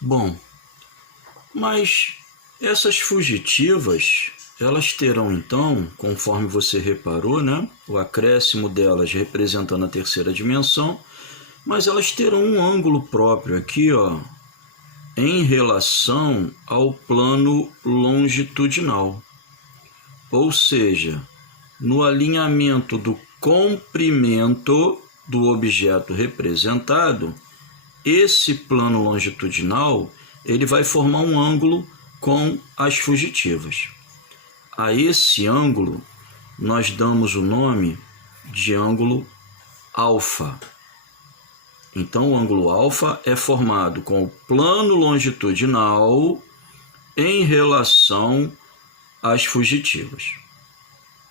Bom, mas essas fugitivas, elas terão então, conforme você reparou, né, o acréscimo delas representando a terceira dimensão, mas elas terão um ângulo próprio aqui, ó, em relação ao plano longitudinal. Ou seja, no alinhamento do comprimento do objeto representado, esse plano longitudinal ele vai formar um ângulo com as fugitivas. A esse ângulo nós damos o nome de ângulo alfa. Então, o ângulo alfa é formado com o plano longitudinal em relação às fugitivas.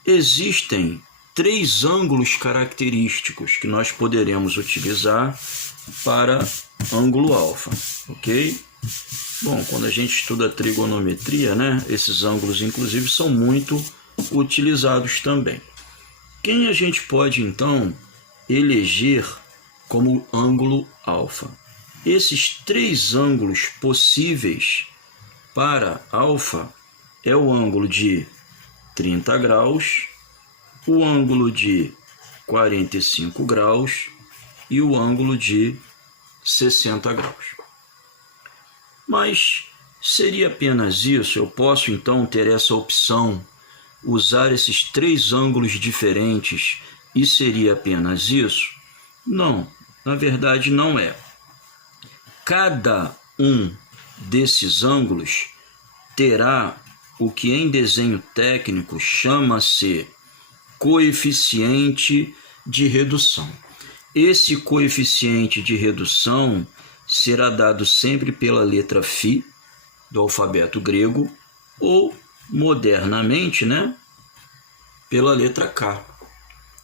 Existem 3 ângulos característicos que nós poderemos utilizar para ângulo alfa, ok? Bom, quando a gente estuda trigonometria, né, esses ângulos, inclusive, são muito utilizados também. Quem a gente pode, então, eleger como ângulo alfa? Esses 3 ângulos possíveis para alfa é o ângulo de 30 graus, o ângulo de 45 graus e o ângulo de 60 graus. Mas seria apenas isso? Eu posso então ter essa opção, usar esses 3 ângulos diferentes e seria apenas isso? Não, na verdade não é. Cada um desses ângulos terá o que em desenho técnico chama-se coeficiente de redução. Esse coeficiente de redução será dado sempre pela letra φ do alfabeto grego ou, modernamente, né, pela letra K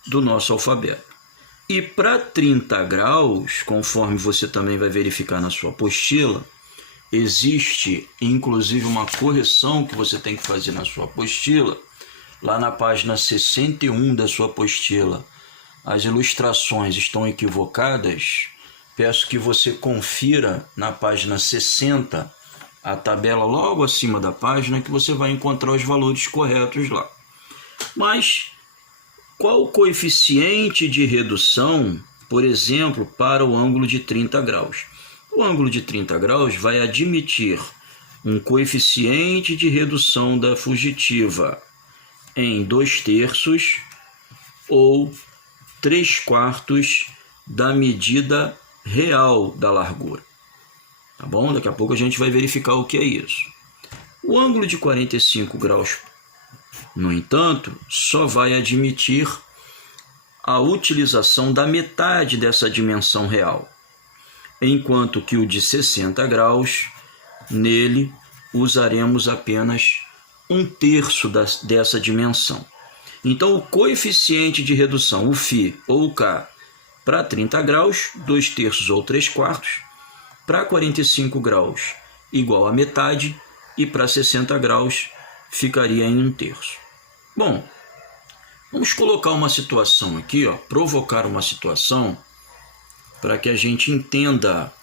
do nosso alfabeto. E para 30 graus, conforme você também vai verificar na sua apostila, existe inclusive uma correção que você tem que fazer na sua apostila, lá na página 61 da sua apostila. As ilustrações estão equivocadas. Peço que você confira na página 60, a tabela logo acima da página, que você vai encontrar os valores corretos lá. Mas qual o coeficiente de redução, por exemplo, para o ângulo de 30 graus? O ângulo de 30 graus vai admitir um coeficiente de redução da fugitiva em 2/3 ou 3/4 da medida real da largura. Tá bom? Daqui a pouco a gente vai verificar o que é isso. O ângulo de 45 graus, no entanto, só vai admitir a utilização da metade dessa dimensão real, enquanto que o de 60 graus, nele usaremos apenas 1/3 dessa dimensão. Então, o coeficiente de redução, o φ ou o K, para 30 graus, 2/3 ou 3/4, para 45 graus, igual a metade, e para 60 graus, ficaria em 1/3. Bom, vamos colocar uma situação aqui, ó, provocar uma situação para que a gente entenda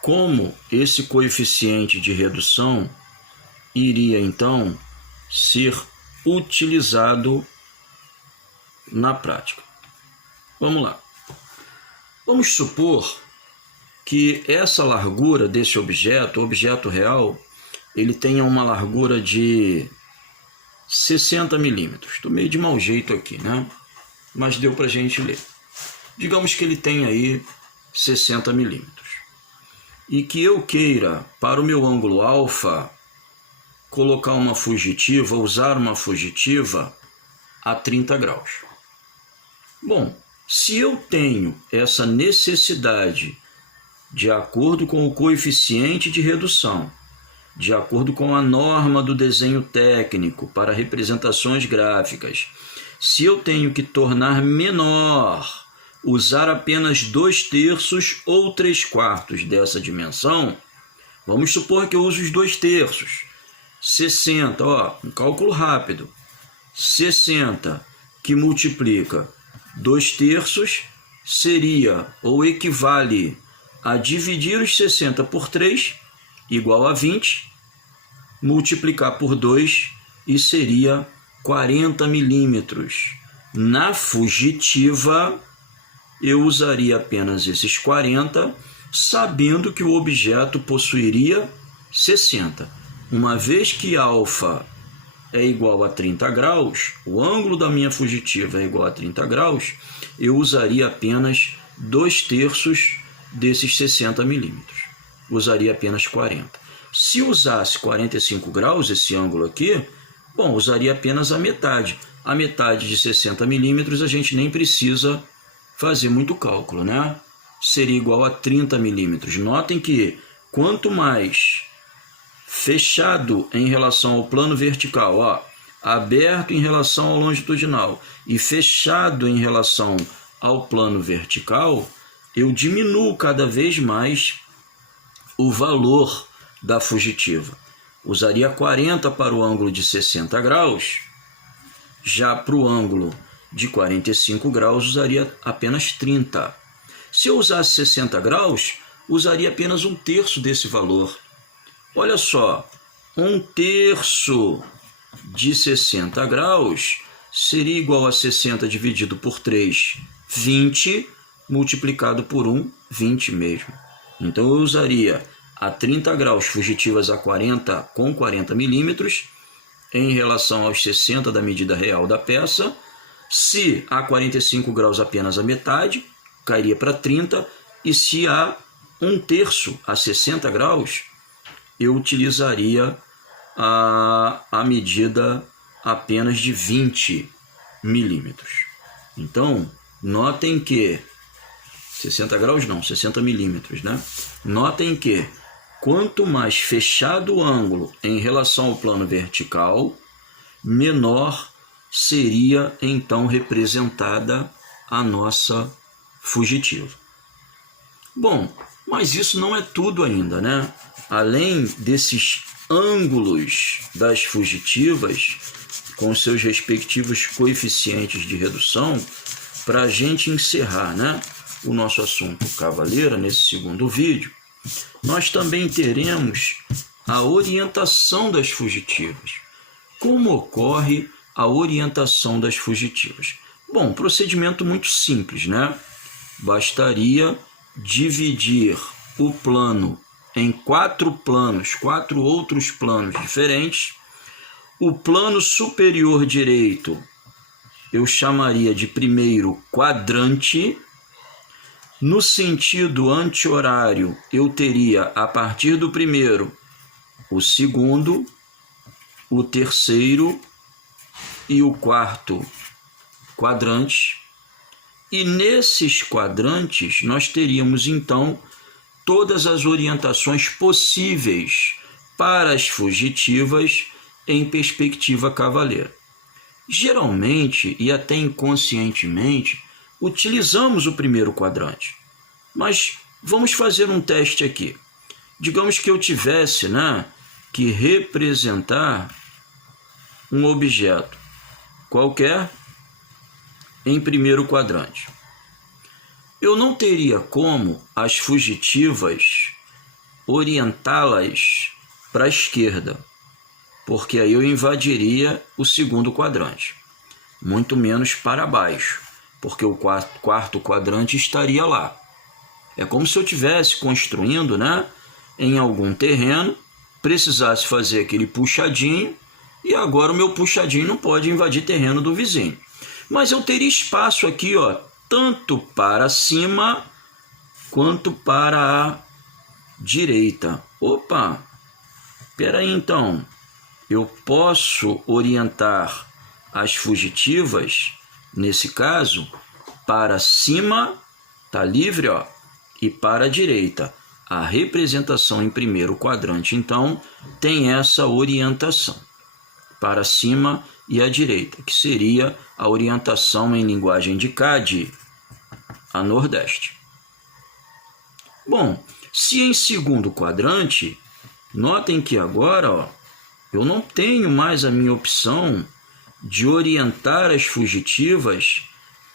como esse coeficiente de redução iria então ser utilizado na prática. Vamos lá. Vamos supor que essa largura desse objeto, o objeto real, ele tenha uma largura de 60 milímetros. Estou meio de mau jeito aqui, né? Mas deu para a gente ler. Digamos que ele tem aí 60 milímetros. E que eu queira, para o meu ângulo alfa, colocar uma fugitiva, usar uma fugitiva a 30 graus. Bom, se eu tenho essa necessidade, de acordo com o coeficiente de redução, de acordo com a norma do desenho técnico para representações gráficas, se eu tenho que tornar menor, usar apenas 2/3 ou 3/4 dessa dimensão, vamos supor que eu use os 2/3, 60, ó, um cálculo rápido, 60 que multiplica 2/3 seria ou equivale a dividir os 60 por 3, igual a 20, multiplicar por 2 e seria 40 milímetros. Na fugitiva, eu usaria apenas esses 40, sabendo que o objeto possuiria 60. Uma vez que alfa é igual a 30 graus, o ângulo da minha fugitiva é igual a 30 graus, eu usaria apenas 2/3 desses 60 milímetros. Usaria apenas 40. Se usasse 45 graus, esse ângulo aqui, bom, usaria apenas a metade. A metade de 60 milímetros a gente nem precisa fazer muito cálculo, né? Seria igual a 30 milímetros. Notem que quanto mais fechado em relação ao plano vertical, ó, aberto em relação ao longitudinal e fechado em relação ao plano vertical, eu diminuo cada vez mais o valor da fugitiva. Usaria 40 para o ângulo de 60 graus, já para o ângulo de 45 graus usaria apenas 30. Se eu usasse 60 graus, usaria apenas 1/3 desse valor. Olha só, 1/3 de 60 graus seria igual a 60 dividido por 3, 20, multiplicado por 1, 20 mesmo. Então eu usaria a 30 graus fugitivas a 40 com 40 milímetros em relação aos 60 da medida real da peça. Se a 45 graus apenas a metade, cairia para 30. E se a 1/3 a 60 graus, eu utilizaria a medida apenas de 20 milímetros. Então, notem que 60 graus não, 60 milímetros, né? Notem que quanto mais fechado o ângulo em relação ao plano vertical, menor seria então representada a nossa fugitiva. Bom, mas isso não é tudo ainda, né? Além desses ângulos das fugitivas, com seus respectivos coeficientes de redução, para a gente encerrar, né, o nosso assunto cavaleira nesse segundo vídeo, nós também teremos a orientação das fugitivas. Como ocorre a orientação das fugitivas? Bom, procedimento muito simples, né? Bastaria dividir o plano em 4 planos, 4 outros planos diferentes. O plano superior direito eu chamaria de primeiro quadrante. No sentido anti-horário, eu teria a partir do primeiro o segundo, o terceiro e o quarto quadrante. E nesses quadrantes nós teríamos então todas as orientações possíveis para as fugitivas em perspectiva cavaleira. Geralmente e até inconscientemente utilizamos o primeiro quadrante, mas vamos fazer um teste aqui. Digamos que eu tivesse, né, que representar um objeto qualquer em primeiro quadrante. Eu não teria como as fugitivas orientá-las para a esquerda, porque aí eu invadiria o segundo quadrante, muito menos para baixo, porque o quarto quadrante estaria lá. É como se eu estivesse construindo, né, em algum terreno, precisasse fazer aquele puxadinho, e agora o meu puxadinho não pode invadir terreno do vizinho. Mas eu teria espaço aqui, ó, tanto para cima quanto para a direita. Opa, espera aí então. Eu posso orientar as fugitivas, nesse caso, para cima, tá livre, ó, e para a direita. A representação em primeiro quadrante, então, tem essa orientação. Para cima e à direita, que seria a orientação em linguagem de CAD, a nordeste. Bom, se em segundo quadrante, notem que agora, ó, eu não tenho mais a minha opção de orientar as fugitivas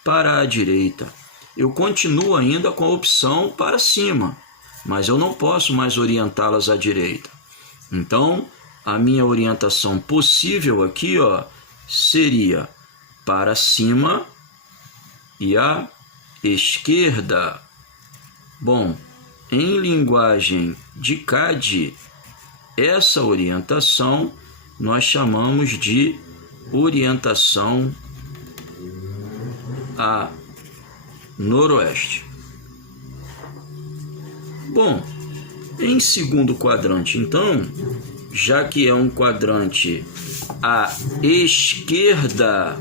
para a direita. Eu continuo ainda com a opção para cima. mas eu não posso mais orientá-las à direita. Então, a minha orientação possível aqui, ó, seria para cima e à esquerda. Bom, em linguagem de CAD, essa orientação nós chamamos de orientação a noroeste. Bom, em segundo quadrante, então, já que é um quadrante à esquerda,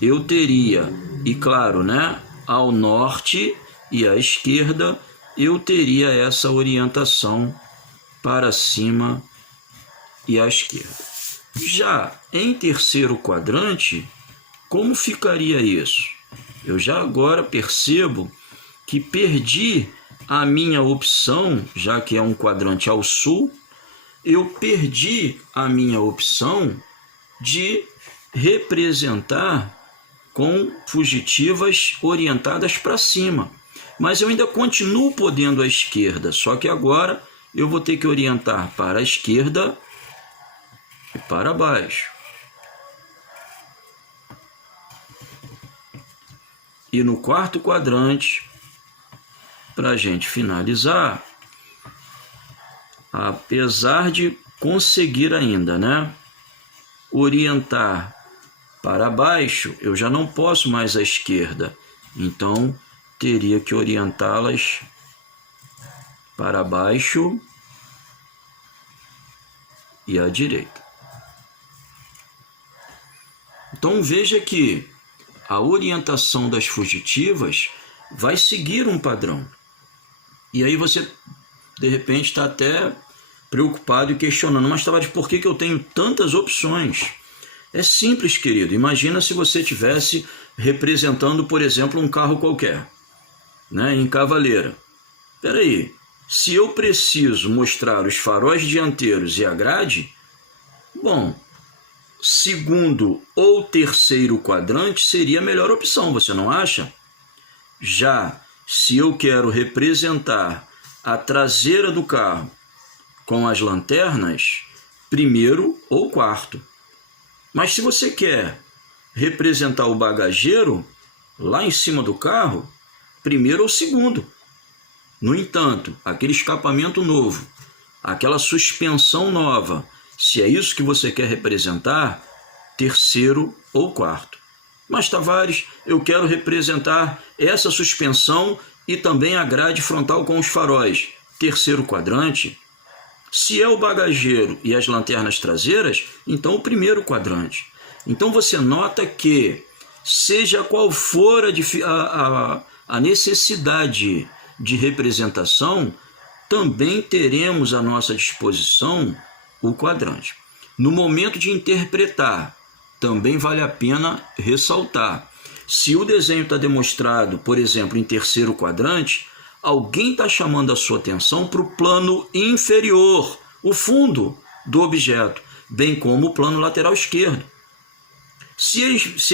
eu teria, e claro, né, ao norte e à esquerda, eu teria essa orientação para cima e à esquerda. Já em terceiro quadrante, como ficaria isso? Eu já agora percebo que perdi a minha opção, já que é um quadrante ao sul, eu perdi a minha opção de representar com fugitivas orientadas para cima. Mas eu ainda continuo podendo à esquerda, só que agora eu vou ter que orientar para a esquerda e para baixo. E no quarto quadrante, para a gente finalizar, apesar de conseguir ainda, né, orientar para baixo, eu já não posso mais à esquerda. Então, teria que orientá-las para baixo e à direita. Então, veja que a orientação das fugitivas vai seguir um padrão. E aí você, de repente, está até preocupado e questionando, mas Tavares, por que eu tenho tantas opções? É simples, querido. Imagina se você estivesse representando, por exemplo, um carro qualquer, né, em cavaleira. Espera aí, se eu preciso mostrar os faróis dianteiros e a grade, bom, segundo ou terceiro quadrante seria a melhor opção, você não acha? Já se eu quero representar a traseira do carro com as lanternas, primeiro ou quarto. Mas se você quer representar o bagageiro lá em cima do carro, primeiro ou segundo. No entanto, aquele escapamento novo, aquela suspensão nova, se é isso que você quer representar, terceiro ou quarto. Mas Tavares, eu quero representar essa suspensão e também a grade frontal com os faróis, terceiro quadrante. Se é o bagageiro e as lanternas traseiras, então o primeiro quadrante. Então você nota que, seja qual for a necessidade de representação, também teremos à nossa disposição o quadrante. No momento de interpretar, também vale a pena ressaltar. Se o desenho está demonstrado, por exemplo, em terceiro quadrante, alguém está chamando a sua atenção para o plano inferior, o fundo do objeto, bem como o plano lateral esquerdo. Se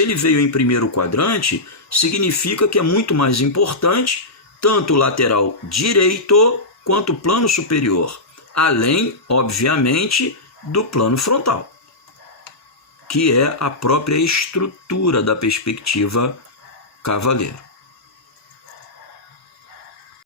ele veio em primeiro quadrante, significa que é muito mais importante tanto o lateral direito quanto o plano superior, além, obviamente, do plano frontal, que é a própria estrutura da perspectiva cavaleiro.